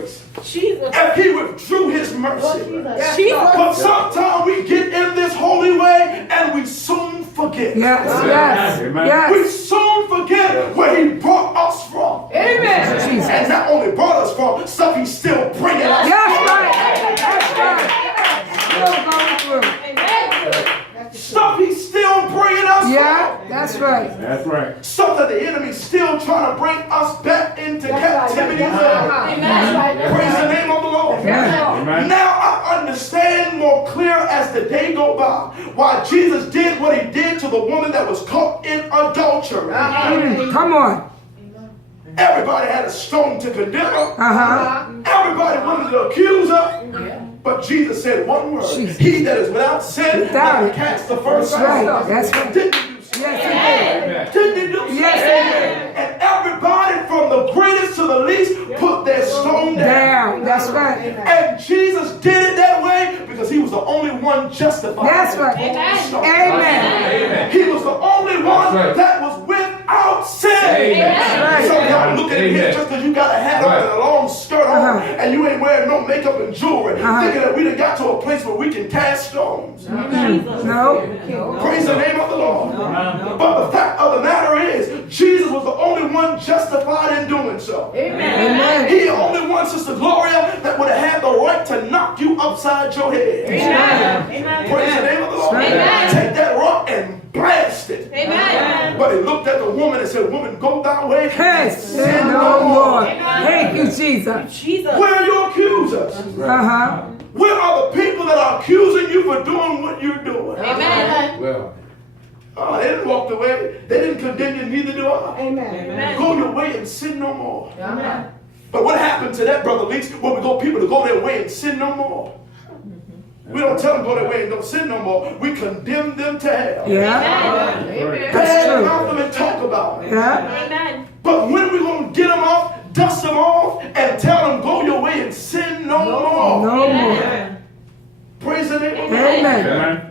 grace. If he withdrew his mercy. But sometimes we get in this holy way and we soon forget. We soon forget where he brought us from. Amen. And not only brought us from, stuff he's still bringing us from. Stuff he's still bringing us from. That's right. That's right. Stuff that the enemy's still trying to bring us back into captivity. Praise the name of the Lord. Amen. Now I understand more clear as the day go by why Jesus did what he did to the woman that was caught in adultery. Come on. Everybody had a stone to condemn her. Everybody wanted to accuse her. But Jesus said one word. He that is without sin, let him cast the first stone. That's right. Didn't he do so? Didn't he do so? And everybody from the greatest to the least put their stone down. That's right. And Jesus did it that way because he was the only one justified. That's right. Amen. He was the only one that was without sin. Some of y'all looking at here just because you got a hat on and a long skirt on and you ain't wearing no makeup and jewelry, thinking that we done got to a place where we can cast stones. No. Praise the name of the Lord. But the fact of the matter is, Jesus was the only one justified in doing so. Amen. He the only one, Sister Gloria, that would have had the right to knock you upside your head. Praise the name of the Lord. Take that rock and blast it. But he looked at the woman and said, woman, go thy way. Sin no more. Thank you, Jesus. Where are your accusers? Where are the people that are accusing you for doing what you're doing? Well. They didn't walk away. They didn't condemn you, neither do I. Go your way and sin no more. But what happened to that, Brother Leaks, when we go people to go their way and sin no more? We don't tell them go their way and don't sin no more. We condemn them to hell. That's true. Mouth them and talk about it. But when we going to get them off, dust them off, and tell them go your way and sin no more. No more. Praise the name of the Lord. Amen.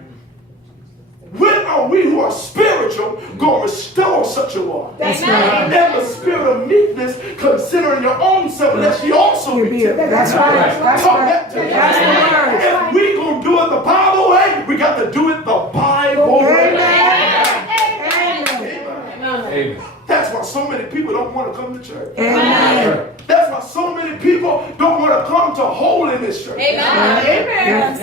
When are we who are spiritual going to restore such a one? That's right. And the spirit of meekness, considering your own self, lest ye also be tempted. That's right. That's Talk right. that to me. That's the word. If we going to do it the Bible way, we got to do it the Bible way. Amen. That's why so many people don't want to come to church. Amen. That's why so many people don't want to come to holiness church. Yes.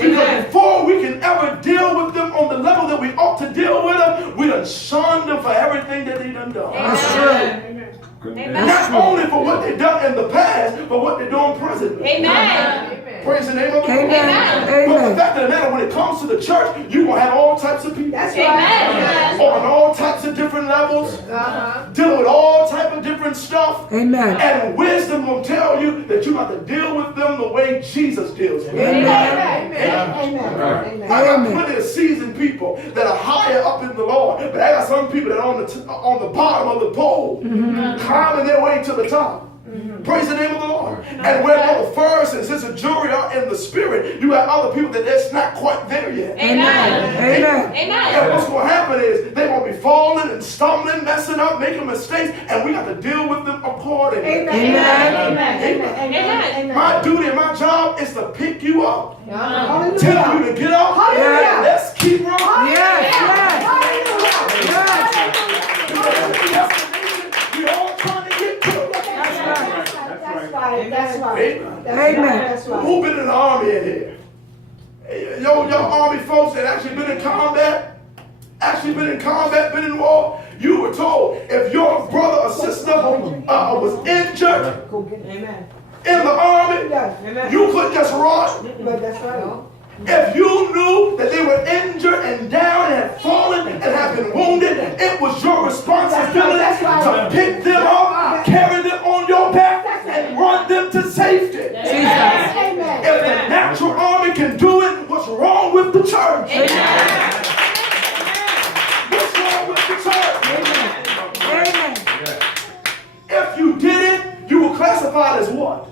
Because before we can ever deal with them on the level that we ought to deal with them, we done shunned them for everything that they done done. That's true. Not only for what they done in the past, but what they're doing presently. Praise the name of the Lord. But the fact of the matter, when it comes to the church, you're going to have all types of people. That's right. On all types of different levels. Dealing with all type of different stuff. Amen. And wisdom will tell you that you have to deal with them the way Jesus deals with them. Amen. I got plenty of seasoned people that are higher up in the Lord, but I got some people that are on the bottom of the pole, climbing their way to the top. Praise the name of the Lord. And where all the first and sister jury are in the spirit, you have other people that's not quite there yet. Amen. And what's going to happen is they're going to be falling and stumbling, messing up, making mistakes, and we have to deal with them accordingly. My duty and my job is to pick you up. Tell you to get up. Let's keep rolling. We're all trying to get to it. That's right. Amen. Who been in the army in here? Your army folks that actually been in combat, been in war, you were told if your brother or sister was injured in the army, you couldn't just run. If you knew that they were injured and down and had fallen and had been wounded, it was your responsibility to pick them up, carry them on your back, and run them to safety. If the natural army can do it, what's wrong with the church? What's wrong with the church? If you did it, you were classified as what?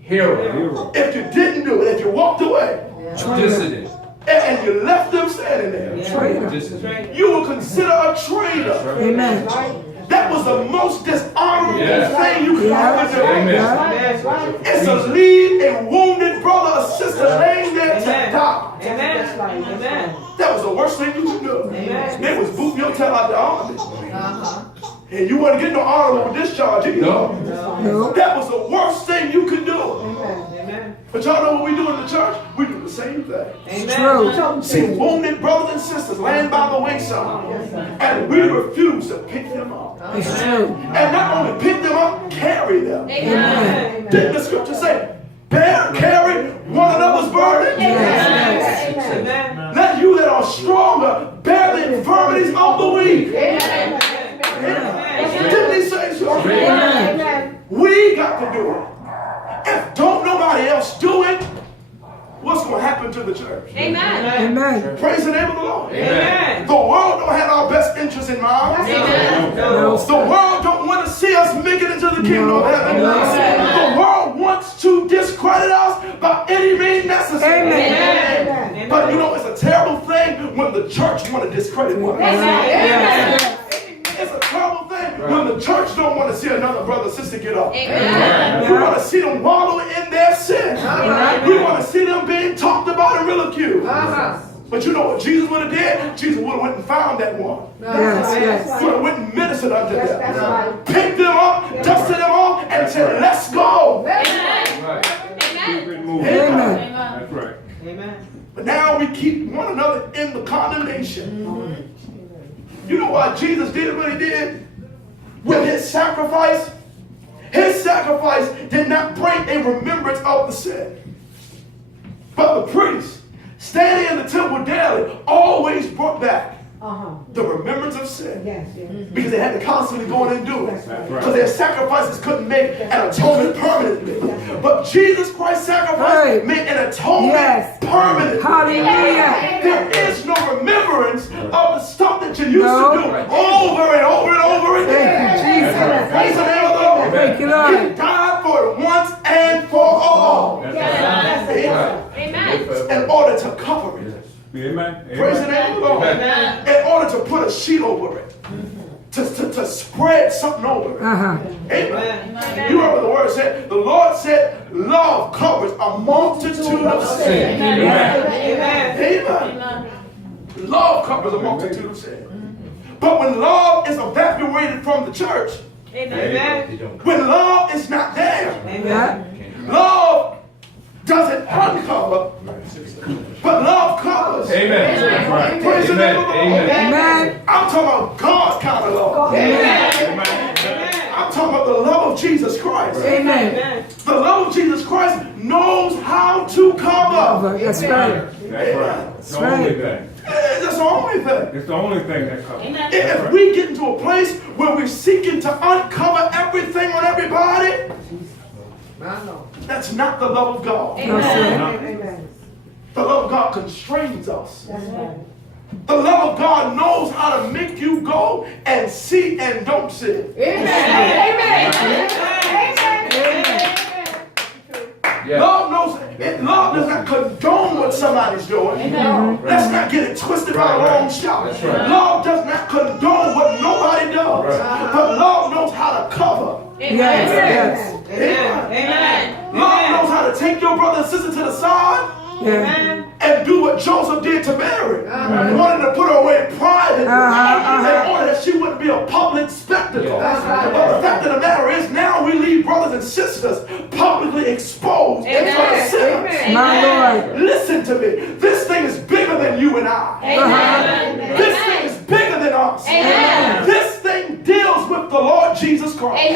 Hero. If you didn't do it, if you walked away, Dissident. and you left them standing there, Dissident. you were considered a traitor. Amen. That was the most dishonorable thing you could ever do. right. It's to leave a wounded brother or sister laying there to Amen. die. Amen. That's right. Amen. That was the worst thing you could do. Amen. They was booting your tail out the army. Uh-huh. And you wasn't getting no honorable discharge either. No. No. That was the worst thing you could do. Amen. Amen. But y'all know what we do in the church? We do the same thing. Amen. True. See wounded brothers and sisters laying by the wayside. And we refuse to pick them up. It's true. And not only pick them up, carry them. Amen. Didn't the scripture say, bear, carry one another's burden? Amen. Let you that are stronger bear the infirmities of the weak. Amen. Didn't he say so? Amen. We got to do it. If don't nobody else do it, what's going to happen to the church? Amen. Praise the name of the Lord. Amen. The world don't have our best interests in mind. No. The world don't want to see us make it into the kingdom of heaven. The world wants to discredit us by any means necessary. Amen. But you know, it's a terrible thing when the church want to discredit one another. Yes. It's a terrible thing when the church don't want to see another brother or sister get up. Amen. We want to see them wallowing in their sin. We want to see them being talked about and ridiculed. But you know what Jesus would have did? Jesus would have went and found that one. Yes, yes. Would have went and ministered unto That's them. right. Picked them up, dusted them off, and said, let's go. Right. Amen. That's right. Amen. But now we keep one another in the condemnation. You know why Jesus did what he did? With his sacrifice did not bring a remembrance of the sin. But the priest, standing in the temple daily, always brought back the remembrance of sin. Yes, yes. Because they had to constantly go in and do it. That's right. Because their sacrifices couldn't make an atonement permanently. But Jesus Christ's sacrifice Right. made an atonement Yes. permanently. Hallelujah. There is no remembrance of the stuff that you used No. to do over and over and over again. Thank you, Jesus. Praise the name of the Lord. Thank you, He Lord. died for it once and for all. In order to cover it. Amen. Praise the name of the Lord. Amen. In order to put a sheet over it. To spread something over it. Uh-huh. Amen. You heard what the word said? The Lord said, love covers a multitude of sin. Amen. Amen. Love covers a multitude of sin. But when love is evaporated from the church, Amen. when love is not there, Yeah. love doesn't uncover, but love covers. Amen. Praise the name of the Lord. Amen. Amen. I'm talking about God kind of love. I'm talking about the love of Jesus Christ. Amen. The love of Jesus Christ knows how to cover. That's right. That's right. It's the only thing. That's the only thing. It's the only thing that covers. If we get into a place where we're seeking to uncover everything on everybody, that's not the love of God. Amen. The love of God constrains us. That's right. The love of God knows how to make you go and see and don't see. Yeah. Love knows it. Love does not condone what somebody's doing. Let's not get it twisted by the wrong shot. That's right. Love does not condone what nobody does. But love knows how to cover. Yes, yes. Amen. Love knows how to take your brother and sister to the side Yeah. and do what Joseph did to Mary. Wanted to put her away privately in order that she wouldn't be a public spectacle. But the fact of the matter is now we leave brothers and sisters publicly exposed in front of sinners. My Lord. Listen to me. This thing is bigger than you and I. This thing is bigger than us. This thing deals with the Lord Jesus Christ.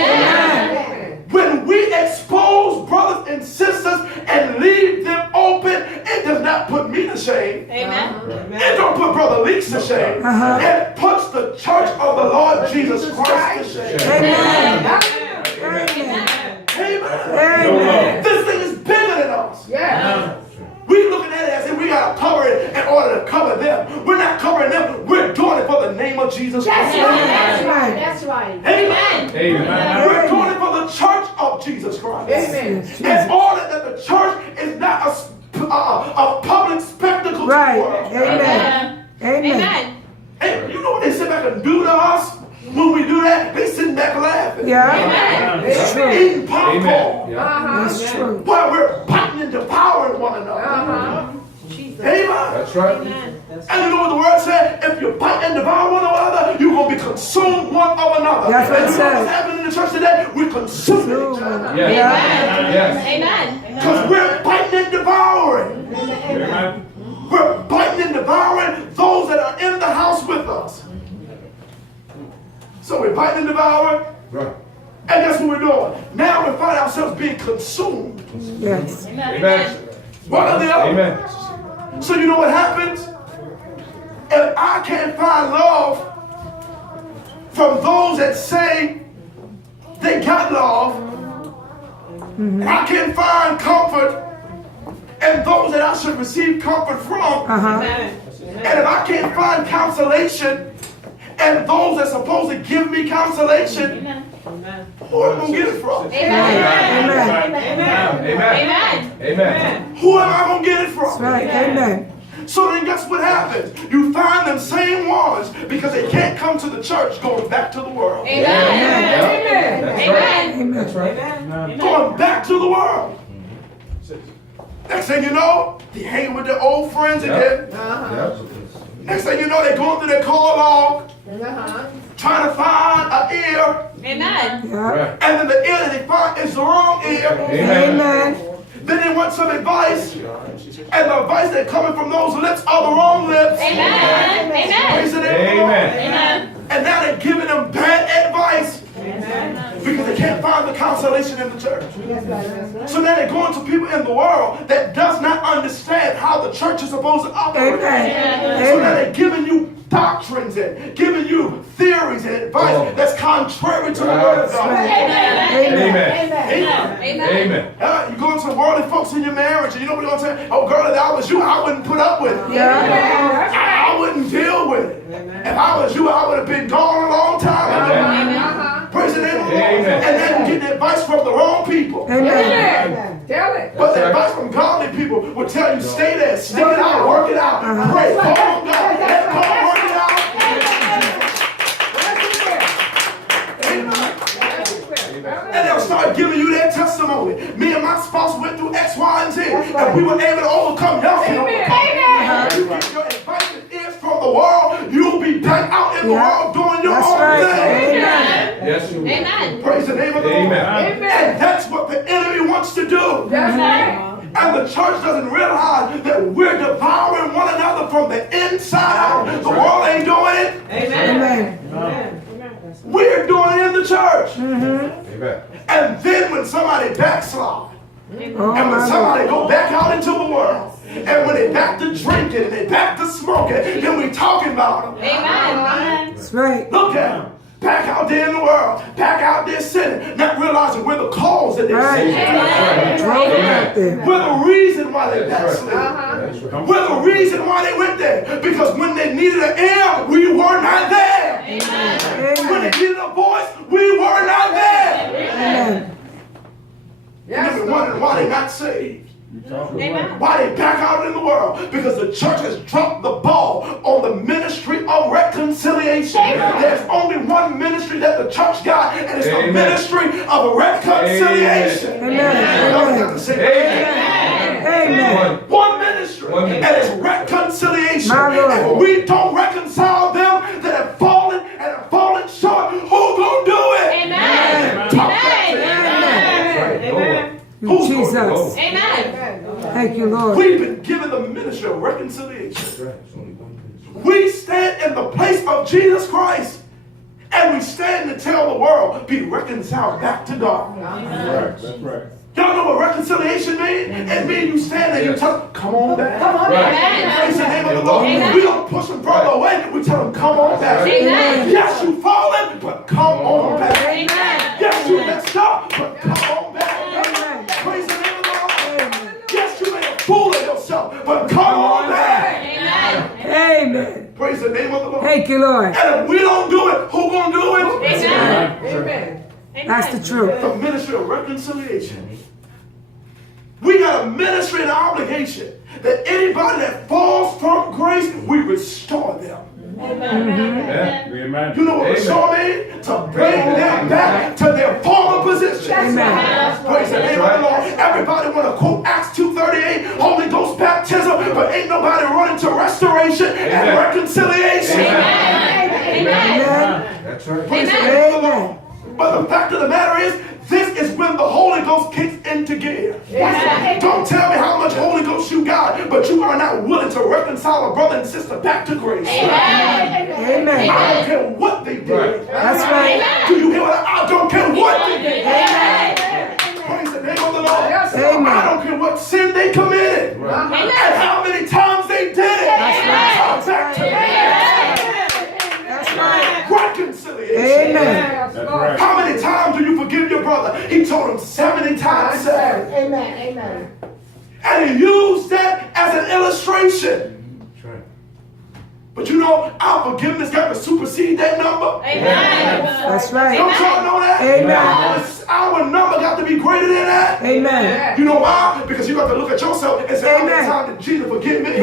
When we expose brothers and sisters and leave them open, it does not put me to shame. It don't put Brother Leaks to shame. It puts the church of the Lord Jesus Christ to shame. Amen. Amen. This thing is bigger than us. We looking at it as if we got to cover it in order to cover them. We're not covering them. We're doing it for the name of Jesus Christ. That's right. Amen. Amen. We're doing it for the church of Jesus Christ. In order that the church is not a public spectacle to the Right. world. Amen. Amen. Hey, you know what they sit back and do to us when we do that? They sit back laughing. Yeah. It's true. Eating popcorn. Amen. Yeah. Uh-huh. It's true. While we're biting and devouring one another. Uh-huh. Amen. That's right. And you know what the word said? If you bite and devour one another, you're going to be consumed one of another. That's what it and you know says. what's happening in the church today? We're consuming each other. Yes. Yeah. Yes. Amen. Because we're biting and devouring. Amen. We're biting and devouring those that are in the house with us. So we're biting and devouring. Right. And guess what we're doing? Now we find ourselves being consumed. Yes. Amen. One or the other. Amen. So you know what happens? If I can't find love from those that say they got love, I can't find comfort in those that I should receive comfort from, Uh-huh. and if I can't find consolation in those that's supposed to give me consolation, who am I going to get it from? Amen. Amen. Amen. Who am I going to get it from? That's right. Amen. So then guess what happens? You find them same ones because they can't come to the church going back to the world. Amen. That's right. Amen. That's right. Going back to the world. Next thing you know, they hanging with their old friends again. Yep. Next thing you know, they're going through their call log, Uh-huh. trying to find an ear, Amen. Yeah. Right. and then the ear that they find is the wrong ear. Amen. Amen. Then they want some advice, and the advice that's coming from those lips are the wrong lips. Amen. Praise Amen. the name of the Lord. Amen. And now they're giving them bad advice because they can't find the consolation in the church. That's right. That's right. So now they're going to people in the world that does not understand how the church is supposed to operate. Amen. So now Amen. they're giving you doctrines and giving you theories and advice Oh. that's contrary to the Right. word of God. Amen. Amen. Amen. Amen. Amen. You go into worldly folks in your marriage, and you know what they're going to say? Oh, girl, if I was you, I wouldn't put up with it. Yeah. I wouldn't deal with it. If I was you, I would have been gone a long time ago. Amen. Praise the name of the Lord. Amen. And then getting advice from the wrong people. Amen. Amen. Tell it. But the That's right. advice from godly people will tell you, stay there, stick it out, work it out, pray, call on God, let God work it out. Amen. And they'll start giving you their testimony. Me and my spouse went through X, Y, and Z, and we were able to overcome. Y'all can overcome. You get your advice and ears from the world, you'll be back out in the world doing your That's own right. thing. Amen. Yes, you will. Amen. Praise the name of the Lord. Amen. And that's what the enemy wants to do. That's right. And the church doesn't realize that we're devouring one another from the inside out. The world ain't doing it. Amen. We're doing it in the church. Amen. And then when somebody backslide, Oh, and when my somebody Lord. go back out into the world, and when they back to drinking and they back to smoking, then we talking about them. Amen. That's right. Look at them. Back out there in the world. Back out there sinning. Not realizing we're the cause that they're Right. sinning. Drove it out there. We're the reason why they That's backslid. right. That's right. We're the reason why they went there. Because when they needed an ear, we were not there. When they Amen. needed a voice, we were not there. Amen. And then we're wondering why they're not saved. Amen. Why they back out in the world? Because the church has dropped the ball on the ministry of reconciliation. There's only one ministry that the church got, and it's the Amen. ministry of reconciliation. Amen. Y'all got to say Amen. Amen. one ministry, One and ministry. it's reconciliation. My Lord. And when we don't reconcile them that have fallen and have fallen short, who gonna do it? Amen. Talk back to Amen. Right. No one. Who's Jesus. gonna do it? Amen. Thank you, Lord. We've been given the ministry of reconciliation. That's right. It's only one ministry. We stand in the place of Jesus Christ, and we stand to tell the world, be reconciled back to God. That's right. Y'all know what reconciliation means? It means you stand there, you tell them, come on back. Come on. Right. Praise the name of the Lord. Amen. We don't push them further away. We tell them, come on back. Amen. Yes, you fallen, but come on back. Amen. Yes, you messed up, but come on back. Amen. Praise the name of the Lord. Amen. Yes, you made a fool of yourself, but come on back. Amen. Amen. Praise the name of the Lord. Thank you, Lord. And if we don't do it, who gonna do it? Amen. Amen. That's the truth. The ministry of reconciliation. We got a ministry and an obligation that anybody that falls from grace, we restore them. Yeah. Amen. You know what restore means? To bring them back to their former position. Amen. Praise the name of the Lord. Everybody want to quote Acts 2:38, Holy Ghost baptism, but ain't nobody running to restoration and reconciliation. Amen. That's right. Praise the name of the Amen. Lord. But the fact of the matter is, this is when the Holy Ghost kicks into gear. Don't tell me how much Holy Ghost you got, but you are not willing to reconcile a brother and sister back to grace. Amen. I don't care what they did. Right. That's right. Do you hear what I don't care what they did. Praise the name of the Lord. Amen. I don't care what sin they committed. Right. And how many times they did it. Come back to That's right. reconciliation. Amen. That's right. How many times do you forgive your brother? He told him 70 times 7. Amen. And he used that as an illustration. That's right. But you know, our forgiveness got to supersede that number. That's right. Don't y'all know that? Amen. Our number got to be greater than that. Amen. You know why? Because you got to look at yourself and say, how many Amen. times did Jesus forgive me?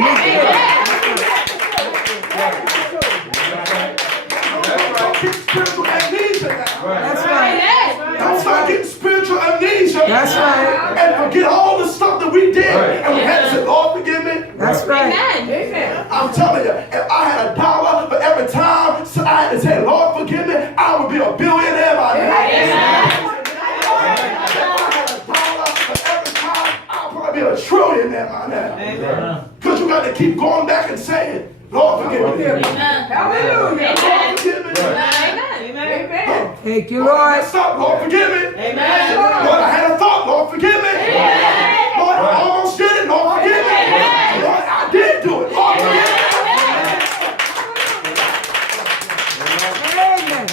Don't get spiritual amnesia now. That's right. Don't start getting spiritual amnesia. That's right. And forget all the stuff that we did. And we had to say, Lord, forgive me. That's right. I'm telling you, if I had $1 for every time so I had to say, Lord, forgive me, I would be a billionaire by now. If I had $1 for every time, I'll probably be a trillionaire by now. Because you got to keep going back and saying, Lord, forgive me. Hallelujah. Lord, forgive me. Amen. Thank you, Lord, I Lord. messed up. Lord, forgive me. Amen. Lord, I had a thought. Lord, forgive me. Lord, I almost did it. Lord, forgive me. Lord, I did do it. Lord, forgive me. Amen.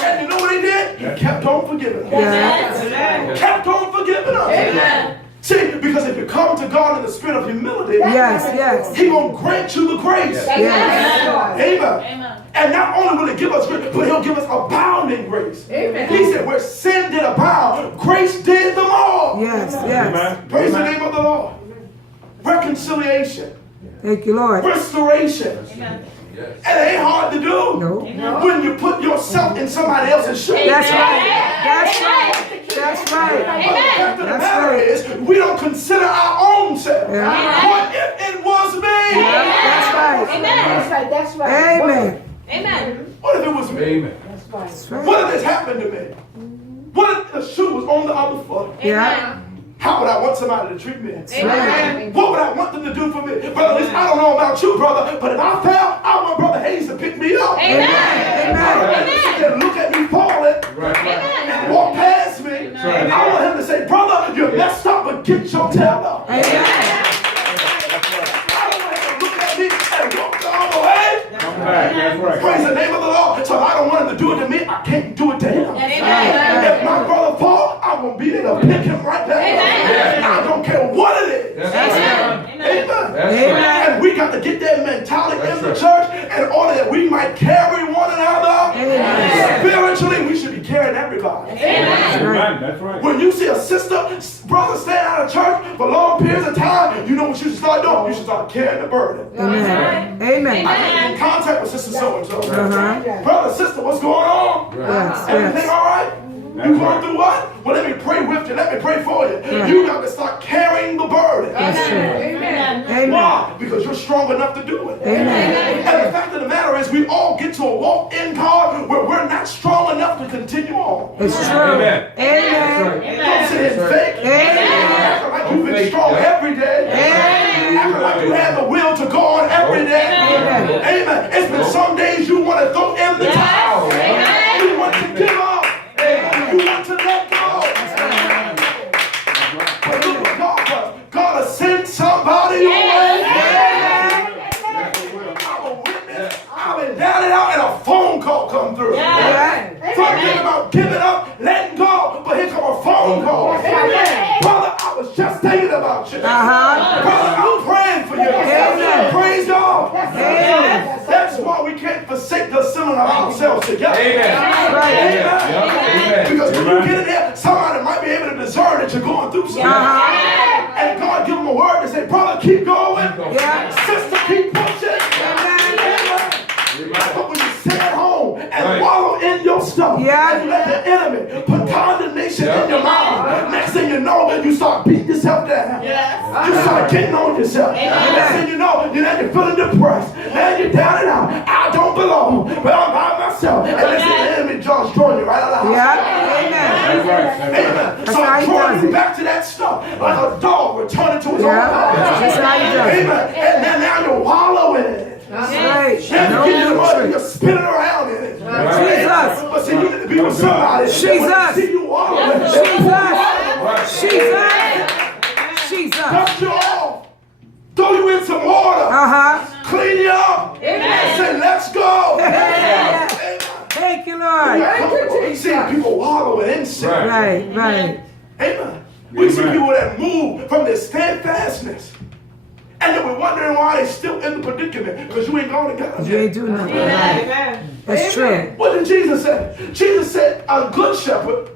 And you know what he did? He kept on forgiving us. Yes. Kept on forgiving us. See, because if you come to God in the spirit of humility, Yes. He will grant you the grace. Yes. Amen. And not only will He give us grace, but He'll give us abounding grace. Amen. He said, where sin did abound, grace did them all. Yes. Yes. Amen. Praise the name of the Lord. Reconciliation, Thank you, Lord. restoration. And it ain't hard to do. No. When you put yourself in somebody else's shoes. That's right. That's right. That's right. But the fact of the That's matter right. is, we don't consider our own self. Yeah. What if it was me? That's right. That's right. Amen. What if it was me? Amen. That's right. What if this happened to me? What if the shoe was on the other foot? Yeah. How would I want somebody to treat me? Right. What would I want them to do for me? Brother, at least I don't know about you, brother, but if I fell, I want Brother Hayes to pick me up. Amen. And look at me falling and walk past me. And I want him to say, brother, you messed up, but get your tail up. Amen. I don't want him to look at me and walk the other way. Come back. That's right. Praise the name of the Lord. So I don't want him to do it to me. I can't do it to him. If my brother fall, I will be there to pick him right back up. I don't care what it is. That's right. Amen. That's Amen. right. And we got to get that mentality That's in the right. church in order that we might carry one another. Amen. Spiritually, we should be carrying everybody. Amen. That's right. When you see a sister, brother stand out of church for long periods of time, you know what you should start doing? You should start carrying the burden. Amen. Amen. I get in contact with sister so-and-so. Uh-huh. Brother, sister, what's going on? Yes. Everything Yes. all right? You going through what? Well, let me pray with you. Let me pray for you. You got to start carrying the burden. That's true. Amen. Why? Because you're strong enough to do it. Amen. And the fact of the matter is, we all get to a walk in God where we're not strong enough to continue on. It's true. Amen. Amen. Don't sit here and fake. Amen. Act like you've been strong every day. Act like you have the will to go on every day. Amen. It's been some days you want to throw in the towel. You want to give up. You want to let go. But look what God does. God has sent somebody your way. I'm a witness. I've been down and out and a phone call come through. Talking about giving up, letting go, but here come a phone call. Brother, I was just thinking about you. Uh-huh. Brother, I'm praying for you. Amen. Praise God. Amen. That's why we can't forsake the assembling of ourselves together. Amen. Right. Amen. Because when you get in there, somebody might be able to discern that you're going through something. Uh-huh. And God give them a word to say, brother, keep going. Yeah. Sister, keep pushing. Amen. then you start beating yourself down. Yes. You start getting on yourself. Next thing you know, you're feeling depressed. Now you're down and out. I don't belong, but I'm by myself. And that's the enemy just drawing you right out of the house. Yeah. Amen. That's right. That's right. Amen. That's So how I'm he drawing does you it. back to that stuff like a dog returning to his own Yeah. house. That's how he does it. Amen. And then now you're wallowing in it. That's right. Now No you're getting new money, trick. you're spinning around in it. Jesus. But see, you need to be with somebody. Jesus. When they see you wallowing, they Jesus. dust you off, throw you in some water, clean you up, and say, let's go. Amen. Thank you, Lord. We see people wallowing in sin. Right. Amen. We see people that move from their steadfastness. And then we're wondering why they're still in the predicament because you ain't going to God. You ain't doing nothing. Right. Amen. That's true. What did Jesus say? Jesus said, a good shepherd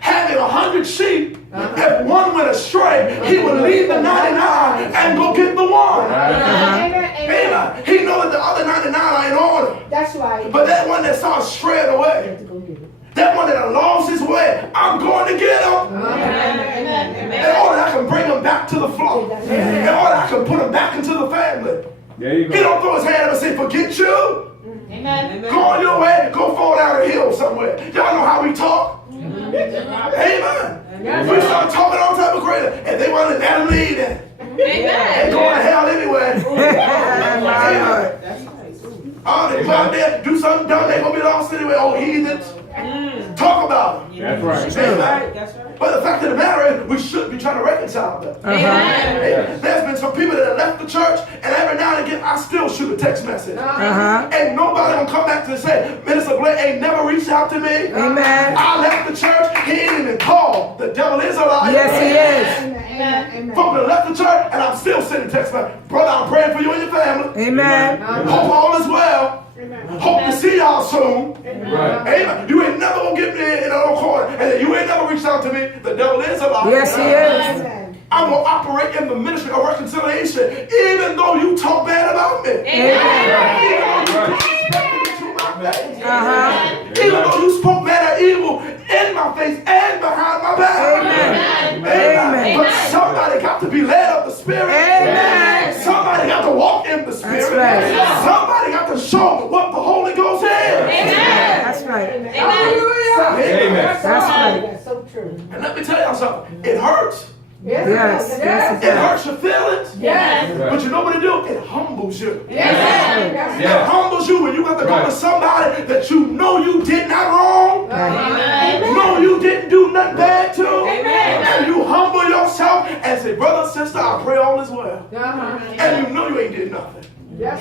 having 100 sheep, if one went astray, he would leave the 99 and go get the one. Amen. He knows that the other 99 are in order. That's right. But that one that starts straying away, that one that done lost his way, I'm going to get him. In order I can bring him back to the flow. In order I can put him back into the family. There you He go. don't throw his hand up and say, forget you. Amen. Go on your way, go fall down a hill somewhere. Y'all know how we talk. Amen. We start talking all type of crazy, and they want to let him lead it. They going to hell anyway. Amen. Oh, they go out there, do something dumb, they gonna be lost anyway. Oh, heathens. Talk about them. That's right. Amen. That's right. But the fact of the matter is, we should be trying to reconcile them. Amen. There's been some people that have left the church, and every now and again, I still shoot a text message. Ain't nobody gonna come back to say, Minister Blake ain't never reached out to me. Amen. I left the church, he ain't even called. The devil is a liar. Yes, he is. Amen. Folks that left the church, and I'm still sending text messages. Brother, I'm praying for you and your family. Amen. Hope all is well. Hope to see y'all soon. Right. Amen. You ain't never gonna get me in a little corner, and you ain't never reached out to me. The devil is a liar. Yes, he is. I'm gonna operate in the ministry of reconciliation, even though you talk bad about me. Even though you disrespected me to my face. Even though you spoke bad or evil in my face and behind my back. Amen. But somebody got to be led of the Spirit. Amen. Somebody got to walk in the Spirit. That's right. Somebody got to show what the Holy Ghost is. That's right. Amen. That's right. That's so true. And let me tell y'all something. It hurts. Yes. Yes, it It does. hurts your feelings. Yes. But you know what it do? It humbles you. Yes. It humbles you when you have to go to somebody that you know you did not wrong. No, you didn't do nothing bad to. And you humble yourself and say, brother, sister, I pray all is well. And you know you ain't did nothing. Yes.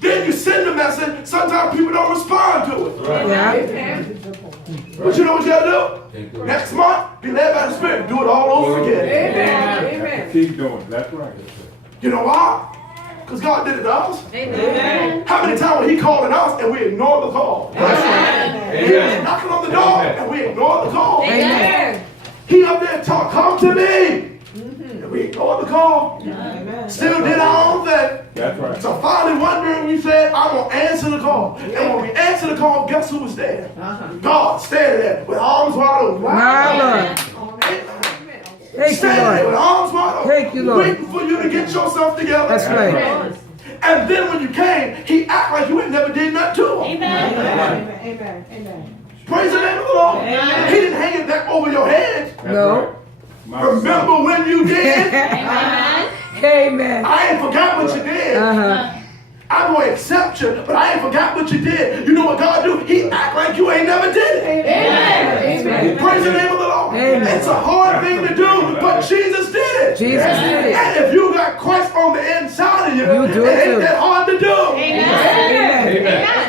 Then you send a message. Sometimes people don't respond to it. Yeah. But you know what you gotta do? Next month, be led by the Spirit. Do it all over again. Amen. Keep doing it. That's right. You know why? Because God did it to us. How many times were He calling us and we ignored the call? He was knocking on the door and we ignored the call. He up there talk, come to me. And we ignored the call. Still did our own thing. That's right. So finally one day we said, I'm going to answer the call. And when we answered the call, guess who was there? God standing there with arms wide open. My Lord. Thank you, Standing there with Lord. arms wide open. Thank you, Lord. Waiting for you to get yourself together. That's right. And then when you came, He act like you ain't never did nothing to Him. Amen. Praise the name of the Lord. He didn't hang it back over your head. That's No. right. My Remember when you did? Amen. I ain't forgot what you did. I'm going to accept you, but I ain't forgot what you did. You know what God do? He act like you ain't never did it. Praise the name of the Lord. Amen. It's a hard thing to do, but Jesus did it. Jesus did it. And if you got Christ on the inside of you, You do it it ain't too. that hard to do. Amen.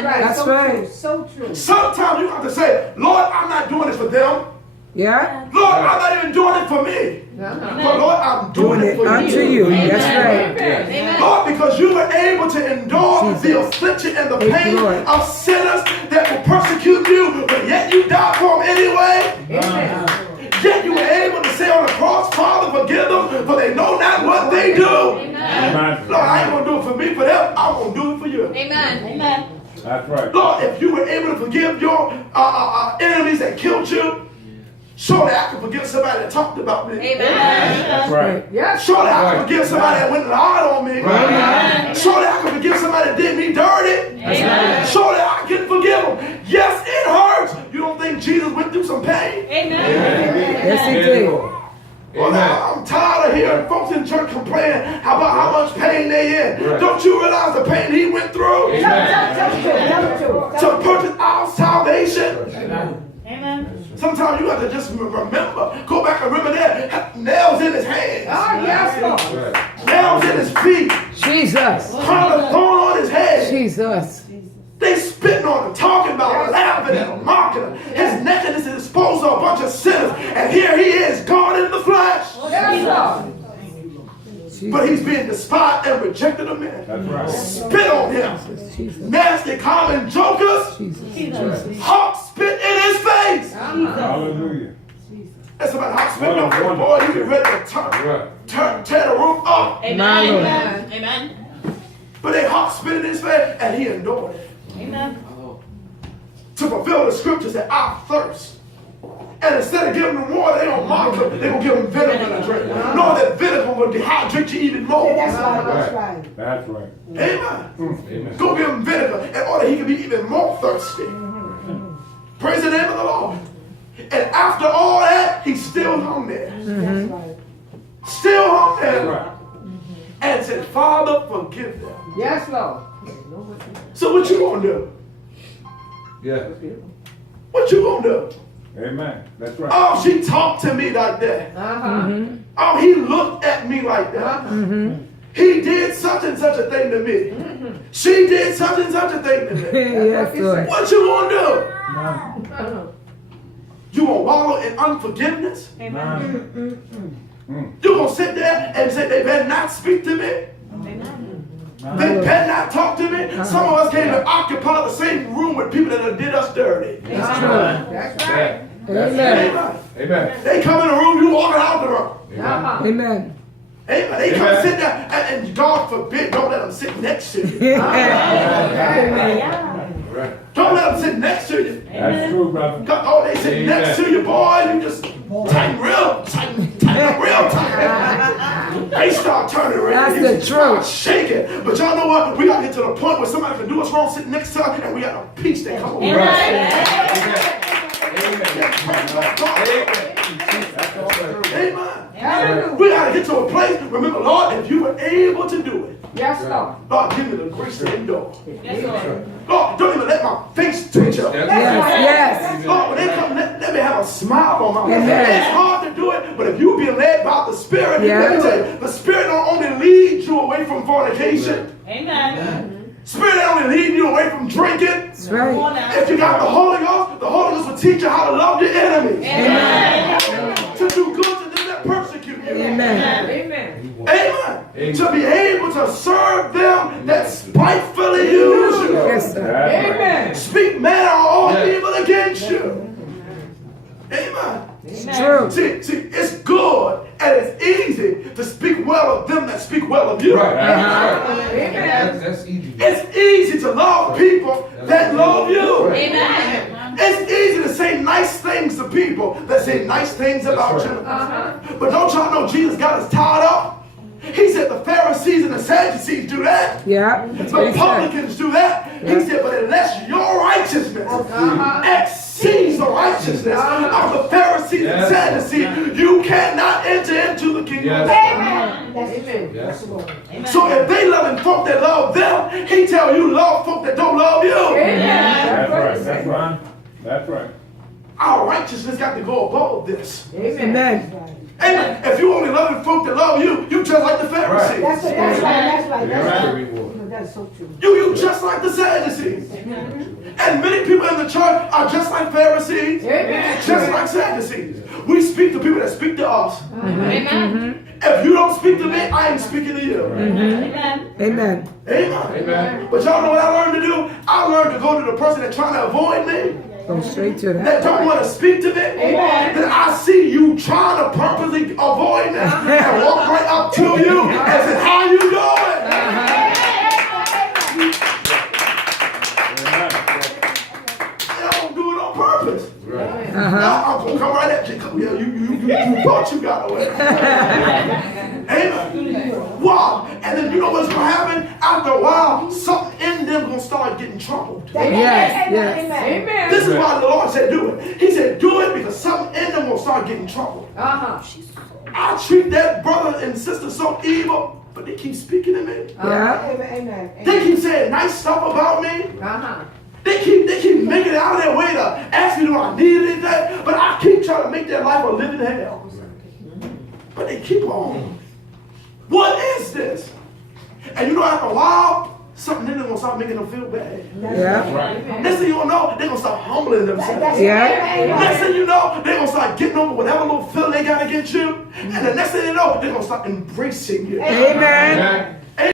That's right. So true. Sometimes you have to say, Lord, I'm not doing it for them. Yeah. Lord, I'm not even doing it for me. But Lord, I'm doing it for Unto you. That's right. Lord, because you were able to endure the affliction and the Thank pain you, Lord. of sinners that will persecute you, but yet you died for them anyway. Yet you were able to say on the cross, Father, forgive them, for they know not what they do. Amen. Lord, I ain't going to do it for me, for them. I'm going to do it for you. That's right. Lord, if you were able to forgive your enemies that killed you, Surely I can forgive somebody that talked about me. That's right. Yes. Surely I can forgive somebody that went and lied on me. Surely I can forgive somebody that did me dirty. Surely I can forgive them. Yes, it hurts. You don't think Jesus went through some pain? Yes, he did. Well, now, I'm tired of hearing folks in church complaining about how much pain they in. Right. Don't you realize the pain he went through to purchase our salvation? Sometimes you have to just remember, go back and remember that. Nails in his hands, Oh, yes, Lord. nails in his feet, Jesus. crown of thorn on his head. Jesus. They spitting on him, talking about him, laughing at him, mocking him. His nakedness is exposed to a bunch of sinners. And here he is, God in the flesh. Yes, Lord. But he's being despised and rejected of men. That's right. Spit on him. Jesus. Nasty, common jokers. Jesus. Hawk spit in his face. Hallelujah. That's about hawk spit in What a your face. Boy, you get ready to tear the roof up. My Lord. Amen. But they hawk spit in his face and he endured it. Amen. To fulfill the scriptures that I thirst. And instead of giving them water, they don't mock them. They're going to give them vinegar to drink. Knowing that vinegar will dehydrate you even more. That's right. That's right. That's right. Amen. Amen. Go give him vinegar in order he can be even more thirsty. Praise the name of the Lord. And after all that, he still hung there. That's right. Still hung That's there. right. And said, Father, forgive them. Yes, Lord. So what you gonna do? Yeah. What you gonna do? Amen. That's right. Oh, she talked to me like that. Uh-huh. Oh, he looked at me like that. He did such and such a thing to me. She did such and such a thing to me. Yes, Lord. What you gonna do? You gonna wallow in unforgiveness? You gonna sit there and say they better not speak to me? They better not talk to me? Some of us came to occupy the same room with people that did us dirty. That's true. That's right. Amen. Amen. Amen. They come in the room, you walking out the room. Uh-huh. Amen. Amen. They come Amen. sit there, and God forbid, don't let them sit next to you. Amen. Right. Don't let them sit next to you. That's true, brother. God, oh, they sit Amen. next to you, boy. You just tighten real tight. They start turning around. That's You the start truth. shaking. But y'all know what? We got to get to the point where somebody can do us wrong sitting next to us, and we got a peace that comes over. Amen. Hallelujah. We got to get to a place. Remember, Lord, if you were able to do it, Yes, Lord. Lord, give me the grace to endure. Yes, Lord. Lord, don't even let my face twitch up. Yes, yes. Lord, when they come, let me have a smile on my face. Amen. It's hard to do it, but if you're being led by the Spirit, Yeah. let me tell you, the Spirit don't only lead you away from fornication. Amen. Spirit don't only lead you away from drinking. That's right. Come on now. If you got the Holy Ghost will teach you how to love your enemies. Amen. To do good to them that persecute you. Amen. Amen. Amen. To be able to serve them that spitefully use you. Yes, sir. That's right. Amen. Speak man or all evil against you. Amen. It's true. See, it's good and it's easy to speak well of them that speak well of you. Right. Amen. That's easy. It's easy to love people that love you. Amen. It's easy to say nice things to people that say nice things about you. But don't y'all know Jesus got us tied up? He said the Pharisees and the Sadducees do that. Yeah. That's what The he said. publicans do that. He said, but unless your righteousness exceeds the righteousness of the Pharisees and Yes. Sadducees, you cannot enter into the kingdom of Yes. God. Amen. Yes. So if they loving folk that love them, he tell you love folk that don't love you. Amen. That's what right. he That's said. right. That's right. Our righteousness got to go above this. Amen. Amen. If you only loving folk that love you, you just like the Pharisees. That's right. That's right. That's That's the right. reward. No, that's so true. You just like the Sadducees. And many people in the church are just like Pharisees, Amen. just like Sadducees. We speak to people that speak to us. Amen. If you don't speak to me, I ain't speaking to you. Amen. Amen. Amen. Amen. But y'all know what I learned to do? I learned to go to the person that's trying to avoid me, Go straight to that that. don't want to speak to me. Then I see you trying to purposely avoid me and walk right up to you and say, how you doing? Amen. I don't do it on purpose. Right. I'm gonna come right at you. Yeah, you thought you got away. Amen. Wow. And then you know what's gonna happen? After a while, something in them gonna start getting troubled. Yes, yes. Amen. This is why the Lord said do it. He said do it because something in them will start getting troubled. Uh-huh. I treat that brother and sister so evil, but they keep speaking to me. Yeah. Amen. They keep saying nice stuff about me. Uh-huh. They keep making it out of their way to ask me do I need anything, but I keep trying to make their life a living hell. But they keep on. What is this? And you know, after a while, something in them gonna start making them feel bad. Yeah. Right. Next thing you know, they're gonna start humbling themselves. Yeah. Next thing you know, they're gonna start getting over whatever little feeling they got against you. And the next thing you know, they're gonna start embracing you. Amen.